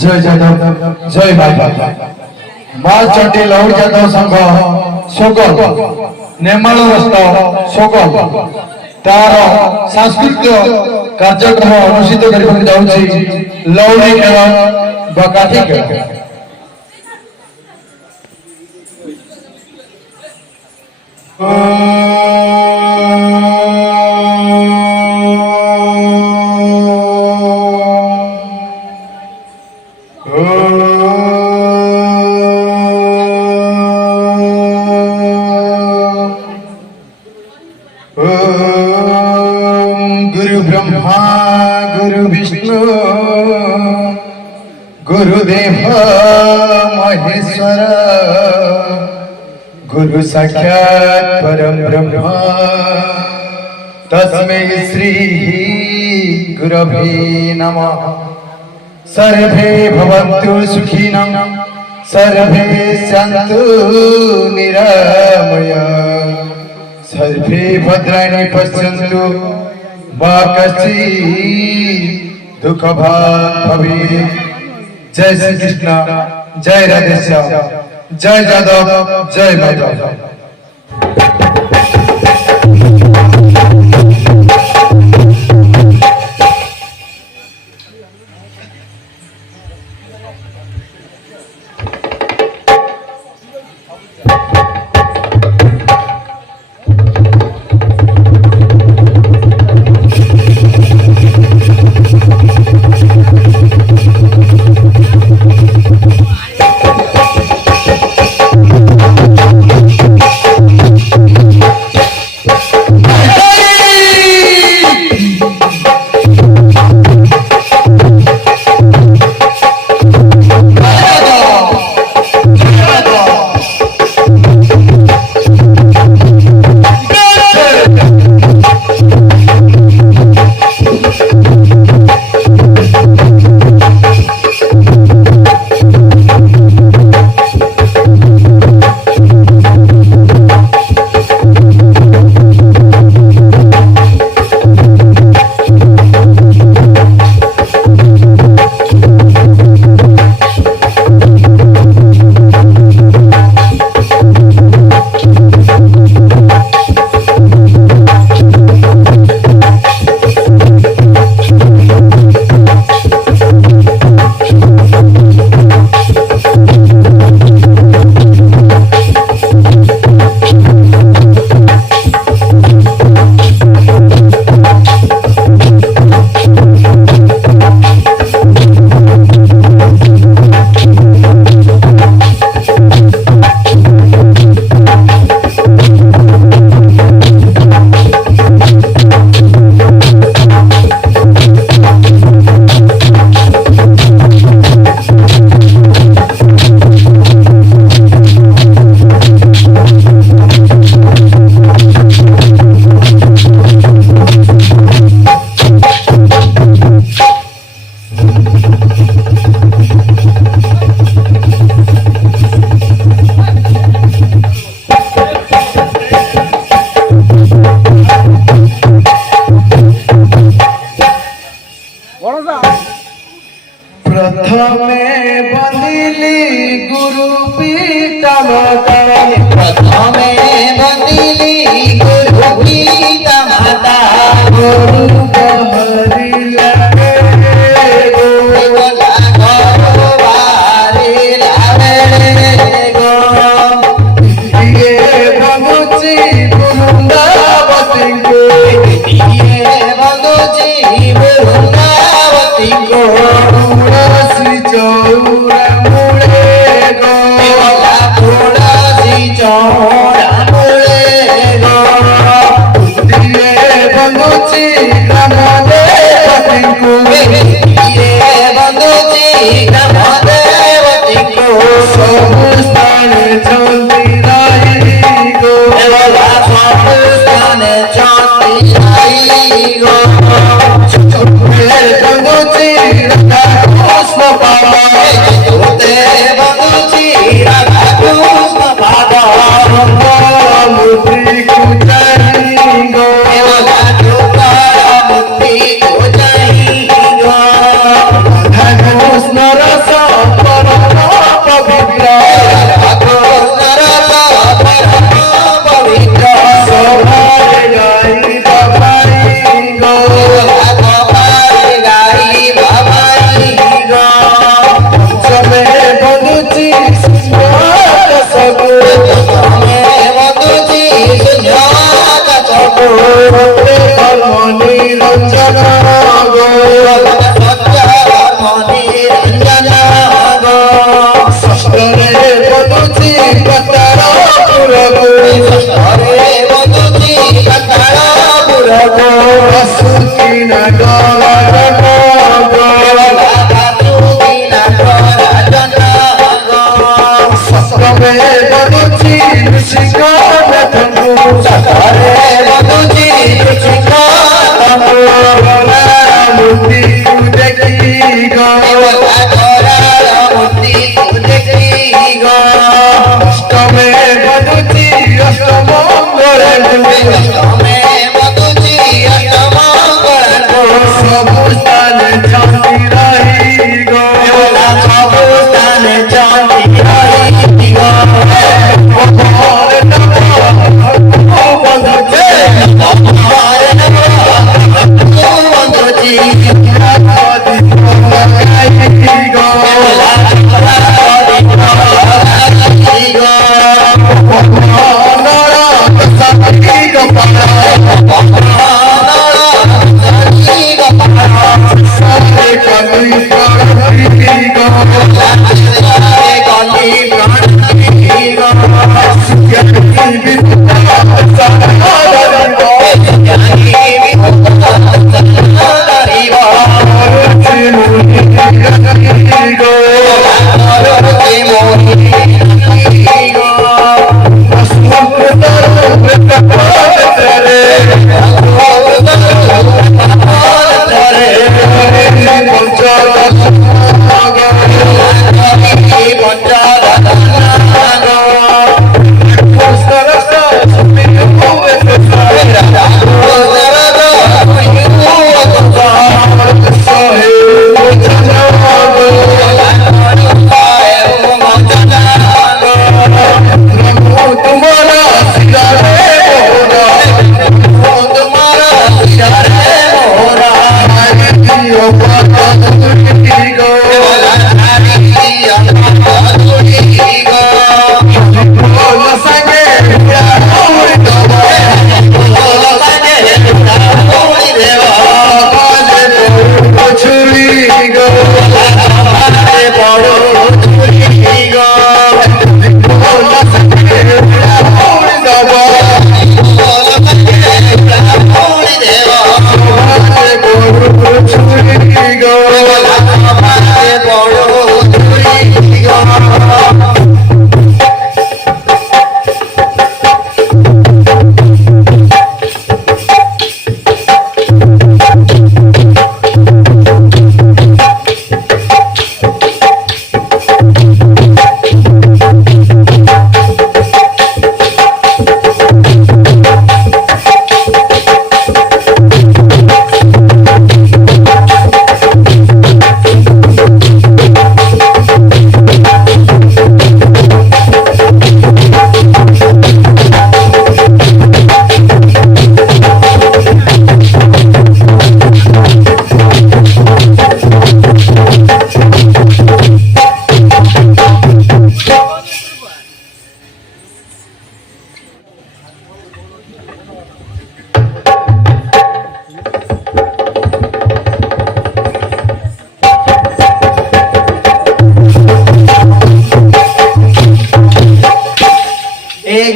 जय जादव जय बाबा माँ चंडी लौड़ जादव संघ सोगल नेमाल रस्ता सोगल तार सांस्कृतिक कार्यक्रम अनुष्ठित करने जाऊँगी लौड़ी खेल बाकाठी खेल गुरु ब्रह्मा गुरु विष्णु गुरुदेव महेश्वर गुरु साक्षात् परम ब्रह्म तस्मै श्री गुरवे नमः। सर्वे भवन्तु सुखिनः सर्वे सन्तु निरामया सर्वे भद्राणि पश्यन्तु मा कश्चित् दुःखभाग् भवेत्। जय श्री कृष्ण जय राधेश्याम जय जादव जय माधव। प्रथमे बंदिली गुरु पीता माता प्रथमे बंदिली गुरु पीता माता गुरु बहरिला गो बोला गुरु बारिला गो ये बंदुची वृंदावती को ये बंदुची वृंदावती को तुलसी चौरा मुड़े गो बोला तुलसी चौरा मुड़े गो ये बंदुची ग्रामदेवती को ये बंदुची ग्रामदेवती को समस्तान चलती रही गो बोला समस्तान चलती रही गो ये बंदुची राधा कृष्ण पावा बंदुची राधा कृष्ण पादा मूर्ति को चढ़ी गो मुक्ति को जय गो राधा कृष्ण रस ଷଷ୍ଠରେ ବନୁଛି ପାତାଳପୁରକୁ ଷଷ୍ଠରେ ବନ୍ଦୁଛି ପାତାଳପୁରକୁ ଆସୁକିନା ଗଳାର ସପ୍ତମେ ବନୁଛି ନୃସିଂହନାଥଙ୍କୁ ମୂର୍ତ୍ତିକୁ ଦେଖି ଅଷ୍ଟମେ ବନୁଛି ଅଷ୍ଟମଙ୍ଗଳଙ୍କୁ ସବୁ ସ୍ଥାନେ ଛନ୍ଦି ରହି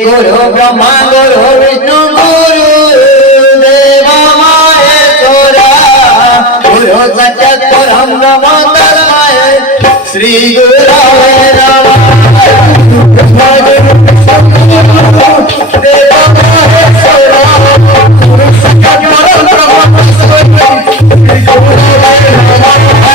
गुरु ब्रह्मा गुरु विष्णु गुरु देवा महेश्वरा गुरु सच्चिदानंद ब्रह्म तस्मै श्री गुरवे नमः ब्रह्मा गुरु विष्णु देवा महेश्वरा गुरु सच्चिदानंद ब्रह्म तस्मै श्री गुरवे नमः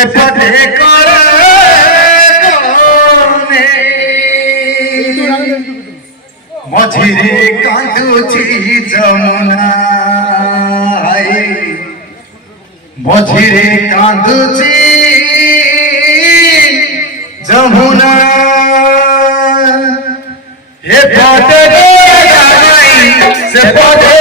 ସେପଟେ କର ମଝିରେ କାନ୍ଦୁଛି ଯମୁନା ମଝିରେ କାନ୍ଦୁଛି ଯମୁନା ଏପଟେ ସେପଟେ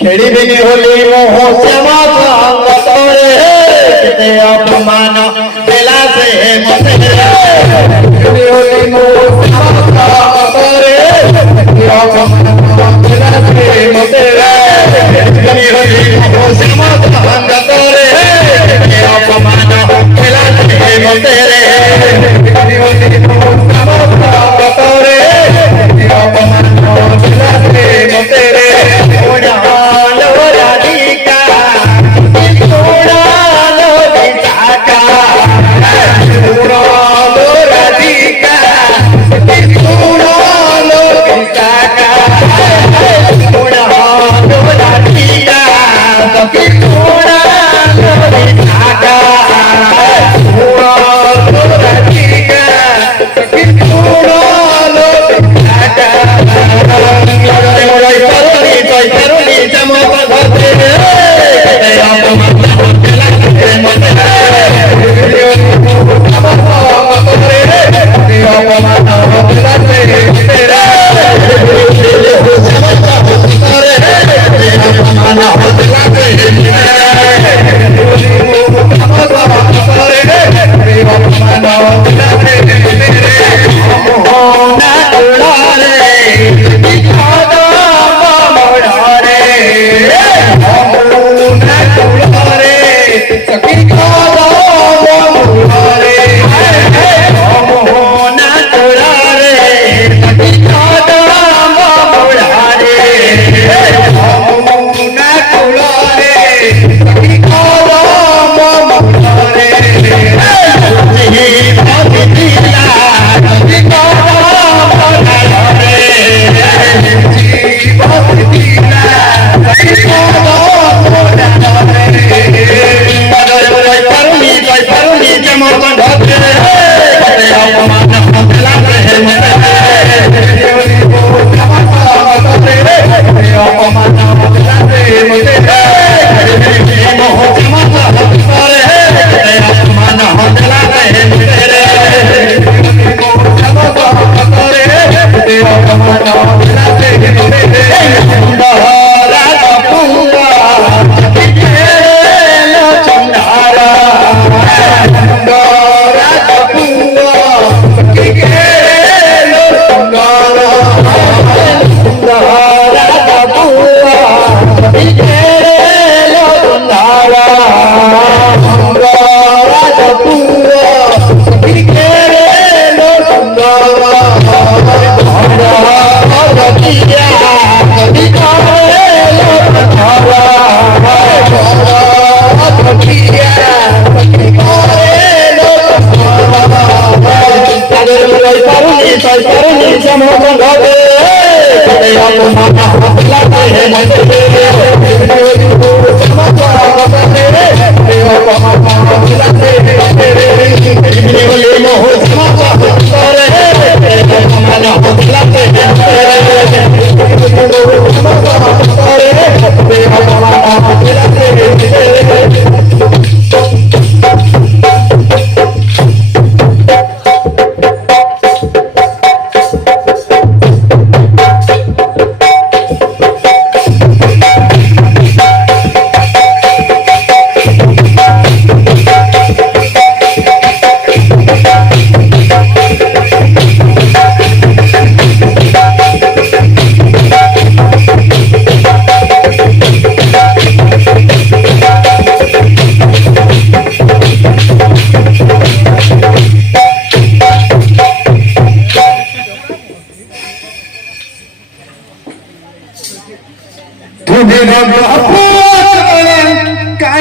खेड़ी बिनी होली मोह श्यामा अंग तोरे किते अपमान बेला से मते खेड़ी होली मोह श्यामा अंग तोरे किते अपमान बेला से मते खेड़ी होली मोह श्यामा अंग तोरे किते अपमान बेला से मते खेड़ी होली मोह श्यामा अंग तोरे किते अपमान बेला से मते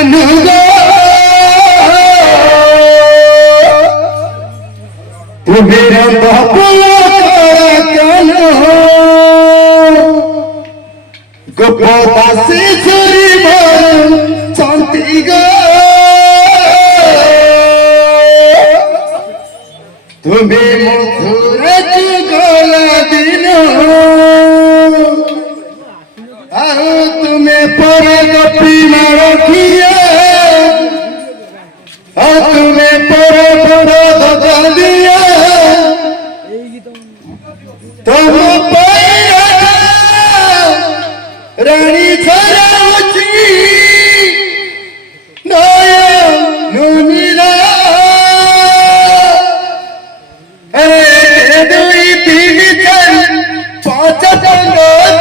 कानू गो तू मेरा बापुआ कानू गोपासी छुरी मारू शांति गो तुम्हें मधुर जुगला दिनो आओ तुम्हें पर गपी न रखिए और तुम्हें पर धोखा दिया तुम पैरा रानी छराउची नया नुनीला अरे दुई तीन चार पांच संगत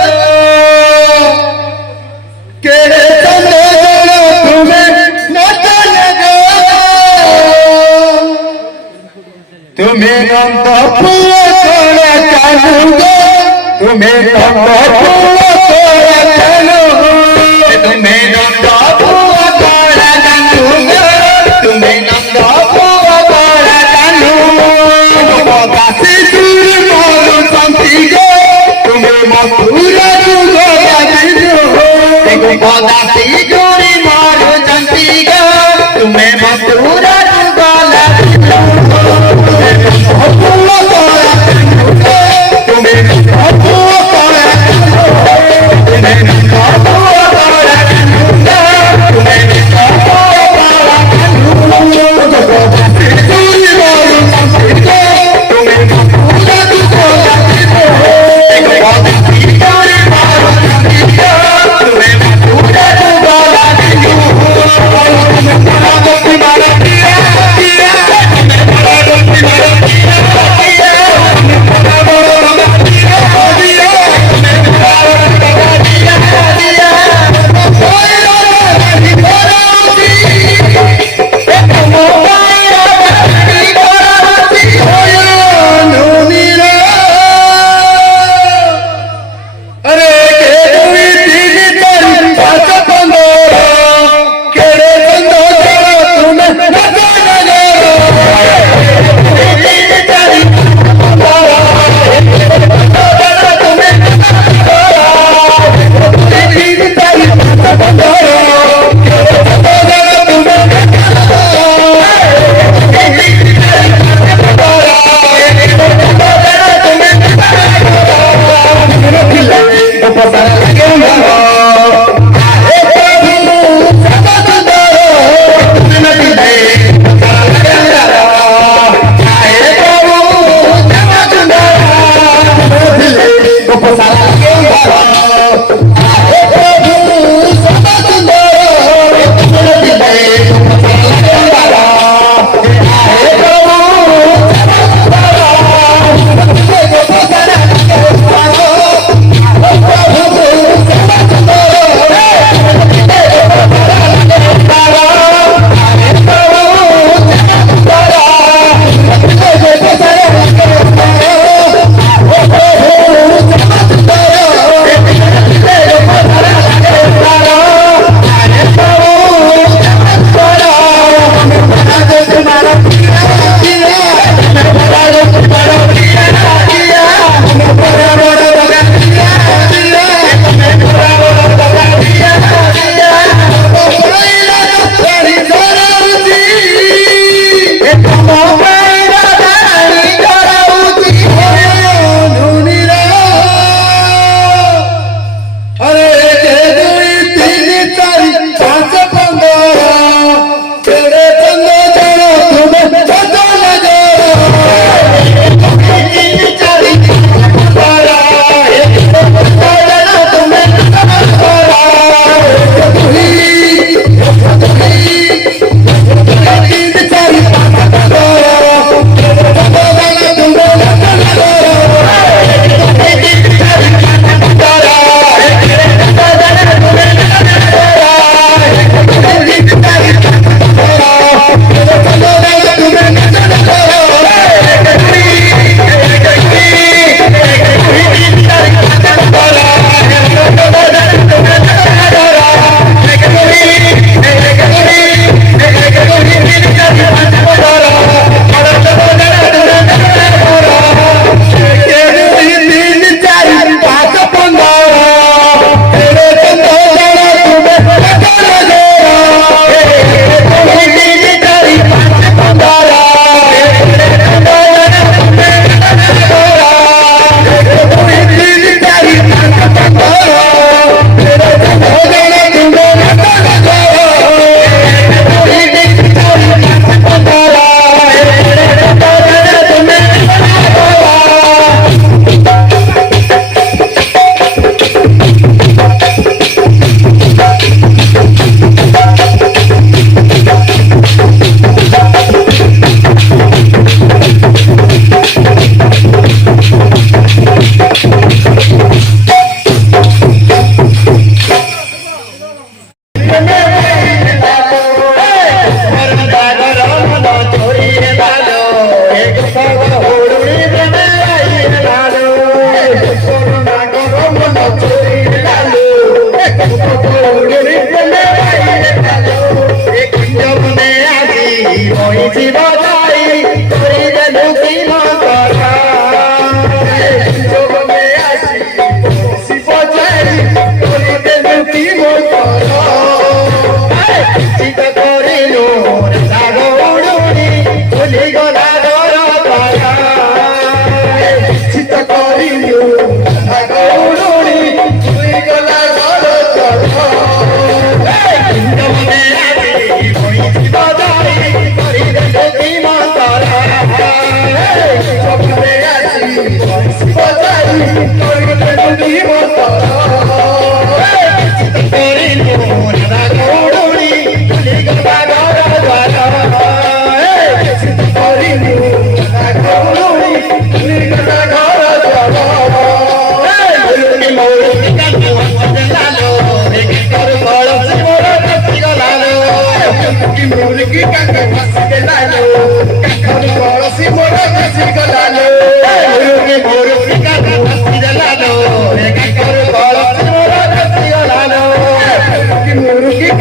केड़े संगत तुम्हें नच लगा तुम्हें नंद पुआ तोड़ा कानूगा तुम्हें नंद पुआ तोड़ा कानूगा तुम्हें नंद पुआ तोड़ा कानूगा तुम्हें नंद पुआ तोड़ा कानूगा दासी दूर मारो शांति गो तुम्हें मथुरा जुगला दिनो दासी दूर मारो शांति गो तुम्हें मथुरा जुगला दिनो तुम्हें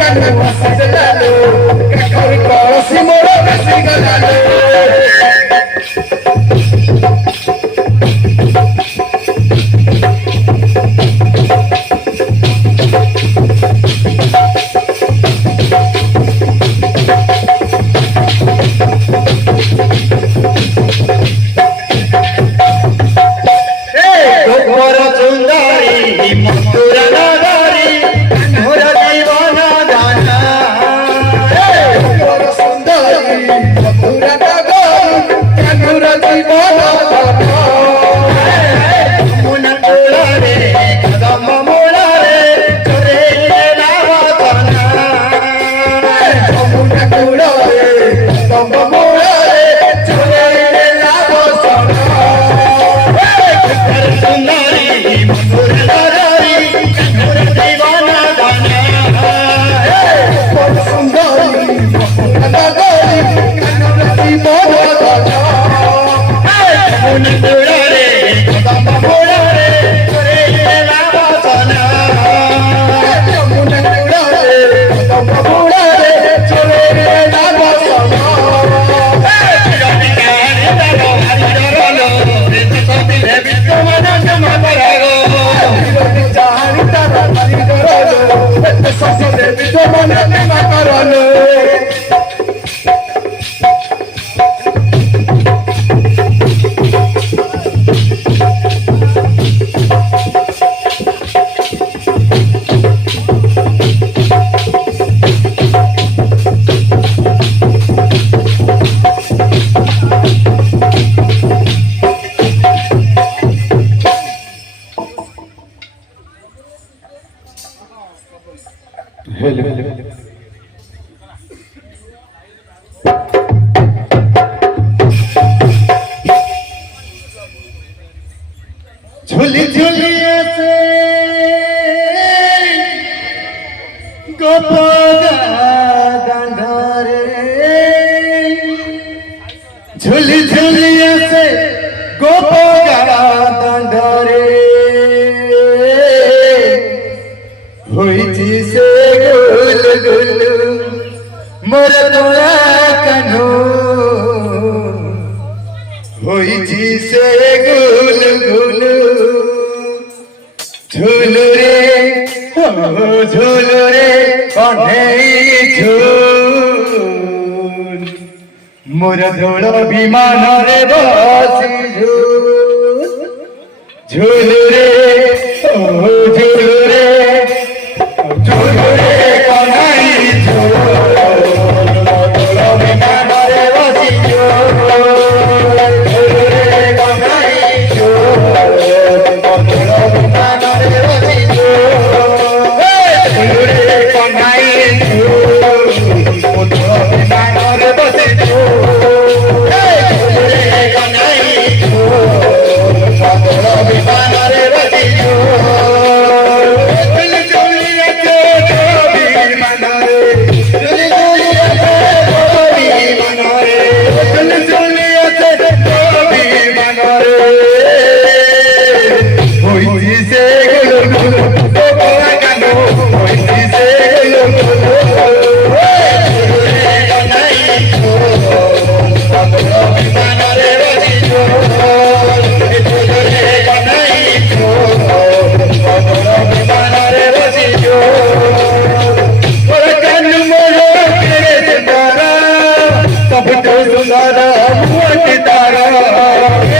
କାନୁ ଆସିଗଲାଲୋ କାକର କଳସି ମୋର ବେଶୀ ଗଲାଲୋ झुली झुली से गोपगा डांडरे झुली झुली से गोपगा डांडरे होई से गुल गुल मोर तोरा कनो होई से गुल गुल झूलू रे झूलू रे कन्हई झूल मोर धोल विमान रे बसी झूल झूलू रे झूलू रे झूलू रे कन्हई झूल धोल विमान रे बसी झूल झूलू रे कन्हई झूल धोल विमान रे बसी झूल झूलू रे कन्हई झूल धोल विमान रे बसी झूल झूलू रे कन्हई झूल धोल विमान रे बसी झूल झूल झूल रे विमान रे झूल झूल रे विमान रे झूल झूल रे विमान रे होई से गुल गुल गोपा कानो होई से गुल गुल झूलू रे कन्हई झूल धोल विमान रे बसी झूल झूलू रे कन्हई झूल धोल विमान रे बसी झूल मोर कानू मोर तेरे सितारा सबको सुंदर मोट तारा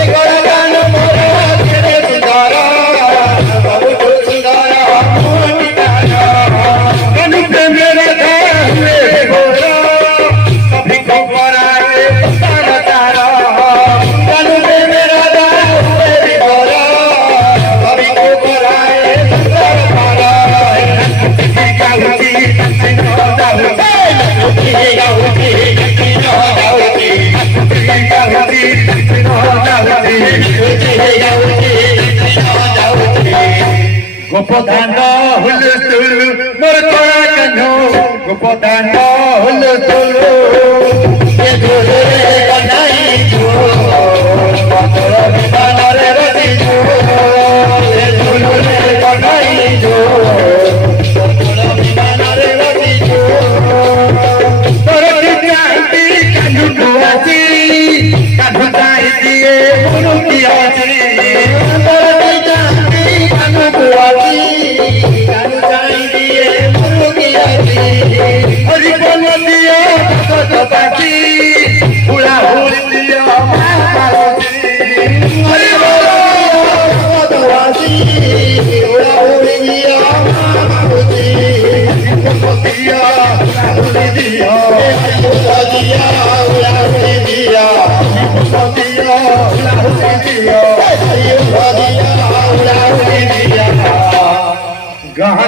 मोर कानू मोर तेरे सितारा सबको सुंदर मोट तारा कानू पे मेरा ध्यान रे गोरा कभी को कराए तारा तारा कानू पे मेरा ध्यान रे गोरा कभी को कराए तारा तारा गाउची सिंह गाउची गाउची सिंह गाउची गाउची सिंह गाउची गोपदान हुलुसुलु मोर तोरा कन्हो गोपदान हुलुसुलु ये झूलू रे कन्हई झूल धोल विमान रे बसी झूल झूलू रे कन्हई झूल धोल विमान रे बसी झूल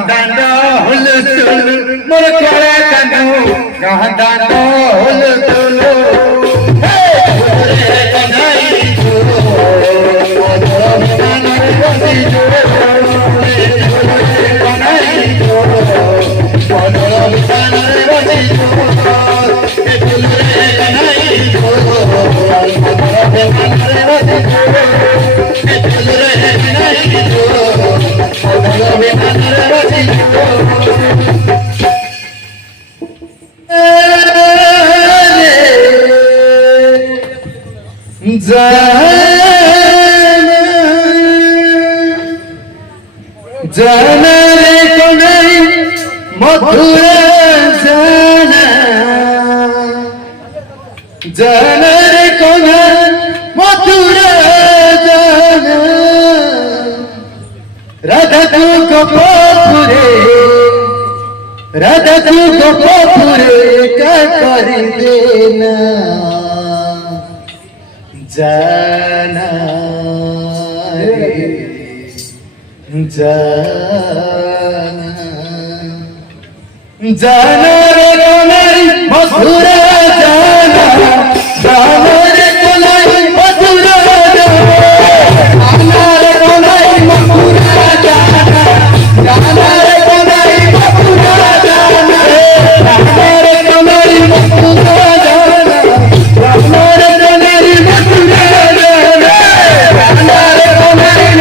दान हुलचुल मोर कोड़ा कानू दान हुलचुल हे रे कन्हई जो दान बसी जो रे कन्हई जो दान बसी जो हे रे कन्हई जो दान बसी जाना रे कोई मथुरा जाना जाना रे कोई मथुरा जाना राधा तू गोपपुरे राधा तू गोपपुरे क्या कर देना जाना रे जाना रे कोलाई मथुरा जाना जाना रे कोलाई मथुरा जाना रे कोलाई मथुरा जाना जाना रे कोलाई मथुरा जाना जाना रे कोलाई मथुरा जाना जाना रे कोलाई मथुरा जाना जाना रे कोलाई मथुरा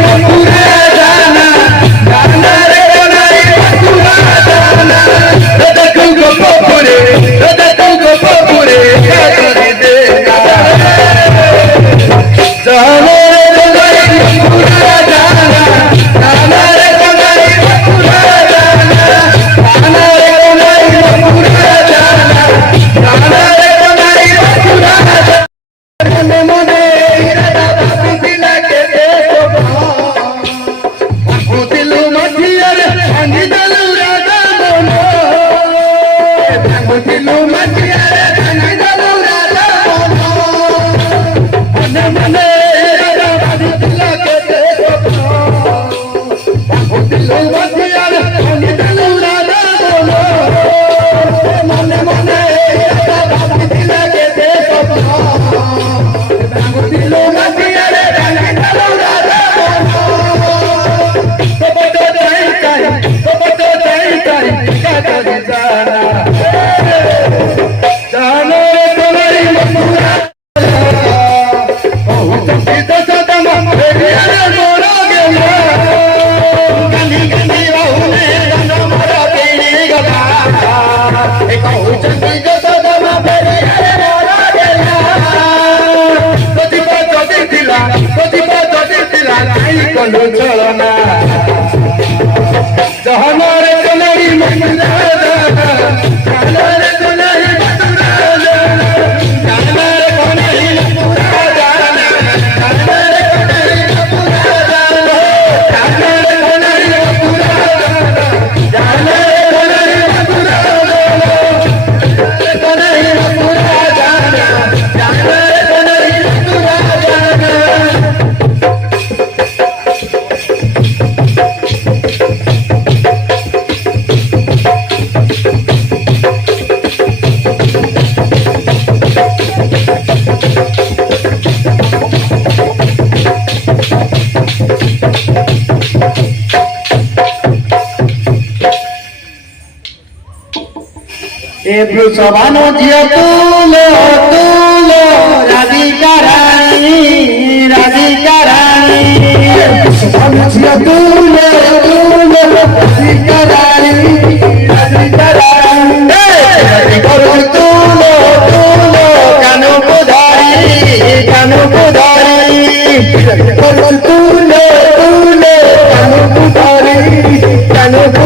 सबानो जिया तुलो तुलो राधिका रानी सबानो जिया तुलो तुलो राधिका रानी करो तुलो तुलो कानो को धारी करो तुलो तुलो कानो को धारी करो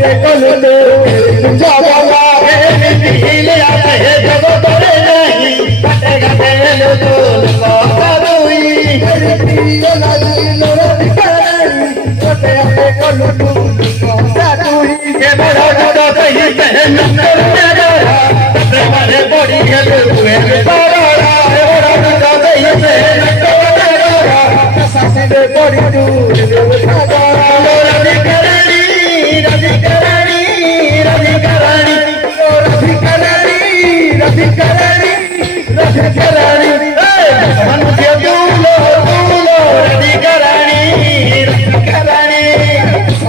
रे कलुलो जगला हे दिल आते हे जब तोरे नहीं कटे गटे लो करुई दिल लागिलो रे कराई कटे आते कलुलो सातुई के बड़ा बड़ा कहीं पहन तेरा मारे बड़ी गले हुए बड़ा बड़ा बड़ा कहीं पहन तेरा सासी दे बड़ी दूर राधी करानी राधी करानी राधी करानी राधी करानी राधी करानी राधी करानी मन के दूलो दूलो राधी करानी राधी करानी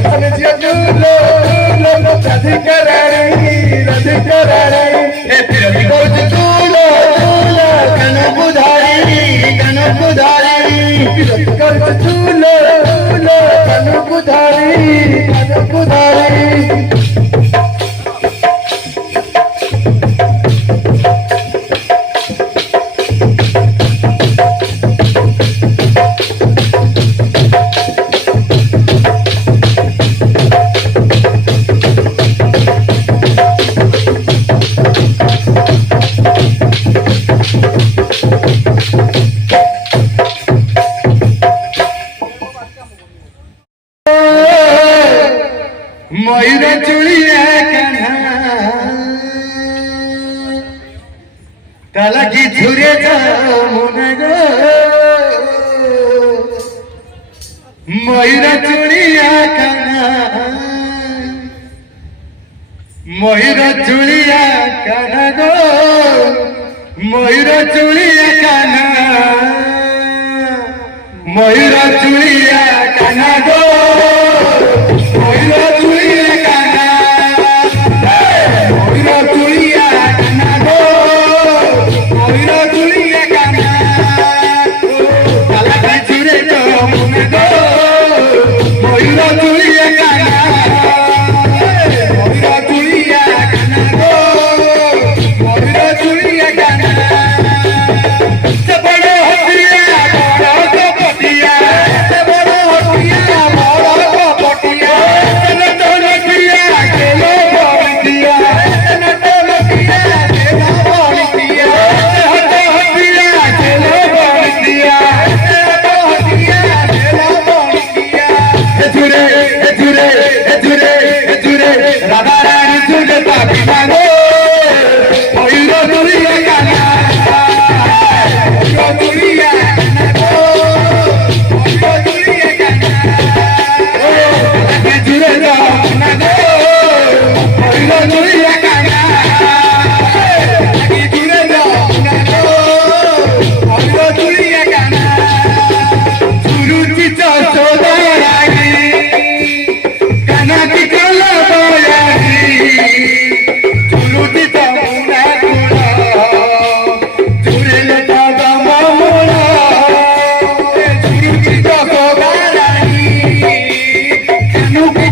मन के दूलो दूलो राधी करानी राधी करानी ए फिर कोच दूलो दूलो कनु बुधारी कोच दूलो दूलो कनु बुधारी मयूर चुड़िया कान्हा काला की झुरे जामुन गो मयूर चुड़िया कान्हा मयूर चुड़िया कान्हा गो मयूर चुड़िया कान्हा मयूर चुड़िया कान्हा गो मयूर चुड़िया कान्हा मयूर चुड़िया कान्हा गो मयूर चुड़िया कान्हा काला की झुरे जामुन गो मयूर चुड़िया कान्हा मयूर चुड़िया कान्हा गो मयूर चुड़िया कान्हा से बड़ो हटिया बड़ो कपटिया से बड़ो हटिया बड़ो कपटिया न तो लगिया के लो बोलिया न तो लगिया के लो बोलिया हट हटिया के लो बोलिया हट हटिया के लो बोलिया ए झुरे राधा रानी झुरे ताकी मांगो मयूर चुड़िया कान्हा मयूर चुड़िया कान्हा गो मयूर चुड़िया कान्हा के झुरे जामुन गो मयूर चुड़िया कान्हा के झुरे जामुन गो मयूर चुड़िया कान्हा सुरुचि चौचोदा रागी कान्हा की कला बोयागी सुरुचि चमुना तुला झुरे लेता मामुला सुरुचि चौचोदा रागी कान्हा की